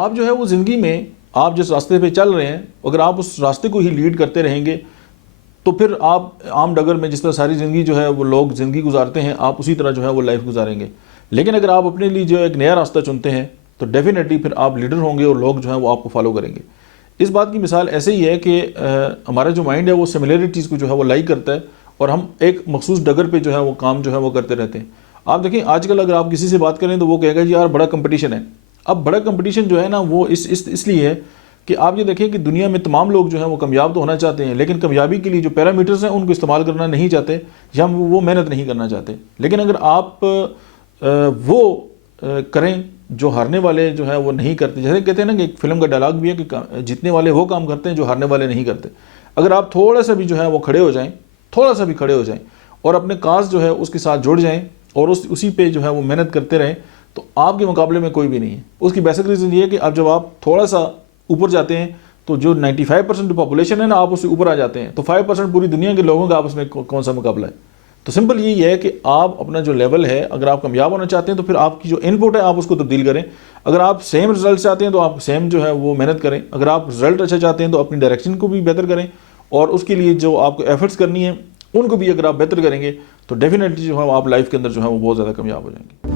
آپ جو ہے وہ زندگی میں آپ جس راستے پہ چل رہے ہیں اگر آپ اس راستے کو ہی لیڈ کرتے رہیں گے تو پھر آپ عام ڈگر میں جس طرح ساری زندگی جو ہے وہ لوگ زندگی گزارتے ہیں آپ اسی طرح جو ہے وہ لائف گزاریں گے. لیکن اگر آپ اپنے لیے جو ایک نیا راستہ چنتے ہیں تو ڈیفینیٹلی پھر آپ لیڈر ہوں گے اور لوگ جو ہیں وہ آپ کو فالو کریں گے. اس بات کی مثال ایسے ہی ہے کہ ہمارا جو مائنڈ ہے وہ سملیرٹیز کو جو ہے وہ لائک کرتا ہے اور ہم ایک مخصوص ڈگر پہ جو ہے وہ کام جو ہے وہ کرتے رہتے ہیں. آپ دیکھیں آج کل اگر آپ کسی سے بات کریں تو وہ کہے گا جی یار بڑا کمپٹیشن ہے. اب بڑا کمپٹیشن جو ہے نا وہ اس لیے ہے کہ آپ یہ دیکھیں کہ دنیا میں تمام لوگ جو ہیں وہ کامیاب تو ہونا چاہتے ہیں لیکن کامیابی کے لیے جو پیرامیٹرز ہیں ان کو استعمال کرنا نہیں چاہتے یا وہ محنت نہیں کرنا چاہتے. لیکن اگر آپ وہ کریں جو ہارنے والے جو ہیں وہ نہیں کرتے, جیسے کہتے ہیں نا کہ ایک فلم کا ڈائلاگ بھی ہے کہ جیتنے والے وہ کام کرتے ہیں جو ہارنے والے نہیں کرتے. اگر آپ تھوڑا سا بھی جو ہے وہ کھڑے ہو جائیں, تھوڑا سا بھی کھڑے ہو جائیں اور اپنے کاز جو ہے اس کے ساتھ جڑ جائیں اور اسی پہ جو ہے وہ محنت کرتے رہیں تو آپ کے مقابلے میں کوئی بھی نہیں ہے. اس کی بیسک ریزن یہ ہے کہ اب جب آپ تھوڑا سا اوپر جاتے ہیں تو جو 95% پاپولیشن ہے نا آپ اس سے اوپر آ جاتے ہیں تو 5% پوری دنیا کے لوگوں کا آپس میں کون سا مقابلہ ہے. تو سمپل یہی ہے کہ آپ اپنا جو لیول ہے اگر آپ کامیاب ہونا چاہتے ہیں تو پھر آپ کی جو ان پٹ ہے آپ اس کو تبدیل کریں. اگر آپ سیم رزلٹ چاہتے ہیں تو آپ سیم جو ہے وہ محنت کریں. اگر آپ رزلٹ اچھا چاہتے ہیں تو اپنی ڈائریکشن کو بھی بہتر کریں اور اس کے لیے جو آپ کو ایفرٹس کرنی ہے ان کو بھی اگر آپ بہتر کریں گے تو ڈیفینیٹلی جو ہے آپ لائف کے اندر جو ہے وہ بہت زیادہ کامیاب ہو جائیں گے.